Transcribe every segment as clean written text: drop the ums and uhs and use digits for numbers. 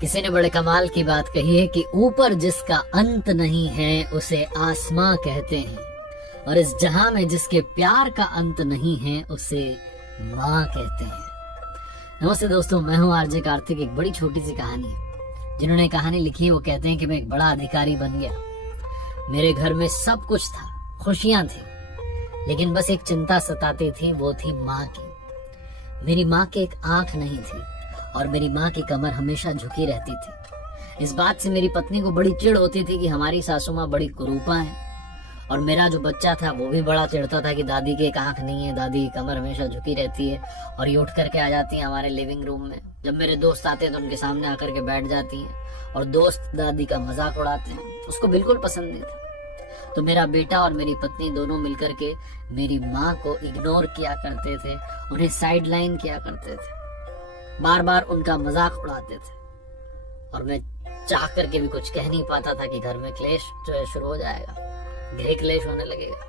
किसी ने बड़े कमाल की बात कही है कि ऊपर जिसका अंत नहीं है उसे आसमां कहते हैं, और इस जहां में जिसके प्यार का अंत नहीं है उसे माँ कहते हैं। नमस्ते दोस्तों, मैं हूँ आरजे कार्तिक। एक बड़ी छोटी सी कहानी है। जिन्होंने कहानी लिखी है वो कहते हैं कि मैं एक बड़ा अधिकारी बन गया। मेरे घर में सब कुछ था, खुशियां थी, लेकिन बस एक चिंता सताती थी, वो थी माँ की। मेरी माँ की एक आंख नहीं थी और मेरी माँ की कमर हमेशा झुकी रहती थी। इस बात से मेरी पत्नी को बड़ी चिढ़ होती थी कि हमारी सासू माँ बड़ी कुरूपा है, और मेरा जो बच्चा था वो भी बड़ा चिढ़ता था कि दादी की एक आंख नहीं है, दादी की कमर हमेशा झुकी रहती है और ये उठ करके आ जाती है हमारे लिविंग रूम में। जब मेरे दोस्त आते हैं तो उनके सामने आकर के बैठ जाती हैं और दोस्त दादी का मजाक उड़ाते हैं। उसको बिल्कुल पसंद नहीं था। तो मेरा बेटा और मेरी पत्नी दोनों मिलकर के मेरी माँ को इग्नोर किया करते थे, उन्हें साइड लाइन किया करते थे, बार बार उनका मजाक उड़ाते थे, और मैं चाह करके भी कुछ कह नहीं पाता था कि घर में क्लेश जो है शुरू हो जाएगा, गृह क्लेश होने लगेगा।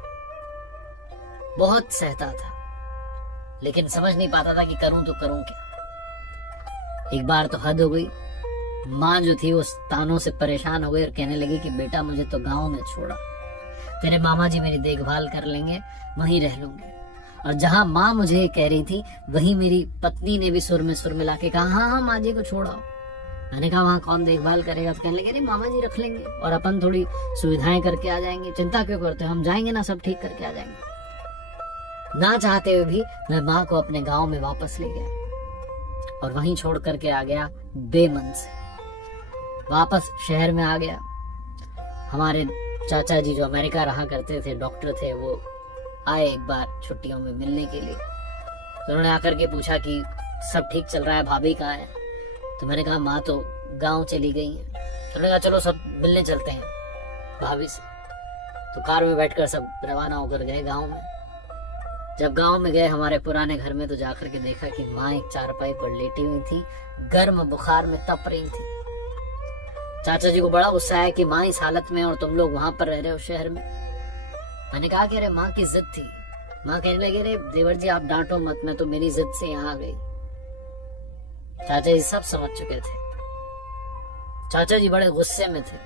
बहुत सहता था, लेकिन समझ नहीं पाता था कि करूं तो करूं क्या। एक बार तो हद हो गई। माँ जो थी वो तानों से परेशान हो गई और कहने लगी कि बेटा मुझे तो गांव में छोड़ा, तेरे मामा जी मेरी देखभाल कर लेंगे, वहीं रह लूंगी। और जहां माँ मुझे कह रही थी वहीं मेरी पत्नी ने भी सुर में सुर मिला के कहा हाँ हाँ माँ जी को छोड़ाओ। मैंने कहा वहां कौन देखभाल करेगा? तो कहने लगे अरे मामा जी रख लेंगे और अपन थोड़ी सुविधाएं करके आ जाएंगे, चिंता क्यों करते हो, हम जाएंगे ना, सब ठीक करके आ जाएंगे। ना चाहते हुए भी मैं माँ को अपने गांव में वापस ले गया और वहीं छोड़ करके आ गया बेमन से। वापस शहर में आ गया। हमारे चाचा जी जो अमेरिका रहा करते थे, डॉक्टर थे, वो आए एक बार छुट्टियों में मिलने के लिए। तो उन्होंने आकर के पूछा कि सब ठीक चल रहा है, भाभी कहाँ है? तो मैंने कहा माँ तो गांव चली गई है। तो उन्होंने कहा चलो सब मिलने चलते हैं भाभी से। तो कार में बैठकर सब रवाना होकर गए गांव में। जब गांव में गए हमारे पुराने घर में, तो जाकर के देखा कि माँ एक चारपाई पर लेटी हुई थी, गर्म बुखार में तप रही थी। चाचा जी को बड़ा गुस्सा है कि माँ इस हालत में और तुम लोग वहां पर रह रहे हो शहर में। मैंने कहा कि अरे माँ की जिद थी। माँ कहने लगे अरे देवर जी आप डांटो मत, मैं तो मेरी जिद से यहाँ आ गई। चाचा जी सब समझ चुके थे। चाचा जी बड़े गुस्से में थे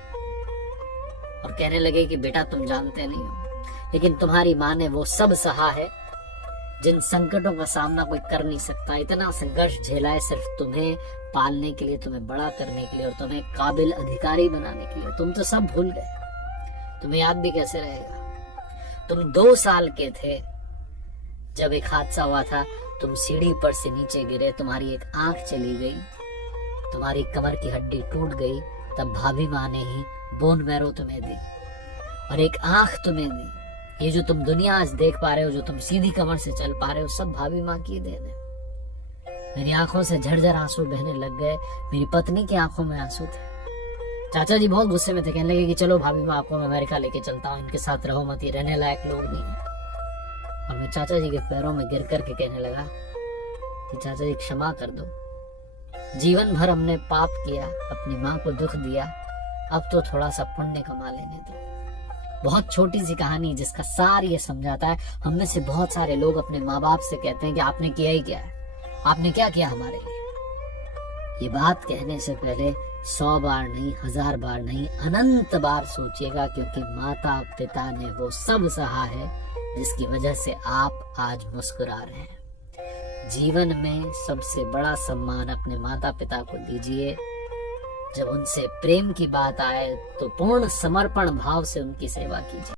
और कहने लगे कि बेटा तुम जानते नहीं हो, लेकिन तुम्हारी माँ ने वो सब सहा है जिन संकटों का सामना कोई कर नहीं सकता। इतना संघर्ष झेला है सिर्फ तुम्हें पालने के लिए, तुम्हें बड़ा करने के लिए और तुम्हें काबिल अधिकारी बनाने के लिए। तुम तो सब भूल गए, तुम्हें याद भी कैसे रहेगा? तुम 2 साल के थे जब एक हादसा हुआ था। तुम सीढ़ी पर से नीचे गिरे, तुम्हारी एक आंख चली गई, तुम्हारी कमर की हड्डी टूट गई, तब भाभी माँ ने ही बोन मैरो तुम्हें दी और एक आंख तुम्हें दी। ये जो तुम दुनिया आज देख पा रहे हो, जो तुम सीधी कमर से चल पा रहे हो, सब भाभी माँ की देन है। मेरी आंखों से झरझर आंसू बहने लग गए। मेरी पत्नी की आंखों में आंसू थे। चाचा जी बहुत गुस्से में थे, कहने लगे कि चलो भाभी माँ आपको मैं अमेरिका लेके चलता हूँ, इनके साथ रहो मत, ये रहने लायक लोग नहीं है। और मैं चाचा जी के पैरों में गिर करके कहने लगा कि चाचा जी क्षमा कर दो, जीवन भर हमने पाप किया, अपनी माँ को दुख दिया, अब तो थोड़ा सा पुण्य कमा लेने दो। बहुत छोटी सी कहानी जिसका सार ये समझाता है। हम में से बहुत सारे लोग अपने माँ बाप से कहते हैं कि आपने किया ही क्या है, आपने क्या किया हमारे लिए। ये बात कहने से पहले 100 बार नहीं, 1000 बार नहीं, अनंत बार सोचिएगा, क्योंकि माता पिता ने वो सब सहा है जिसकी वजह से आप आज मुस्कुरा रहे हैं। जीवन में सबसे बड़ा सम्मान अपने माता पिता को दीजिए। जब उनसे प्रेम की बात आए तो पूर्ण समर्पण भाव से उनकी सेवा कीजिए।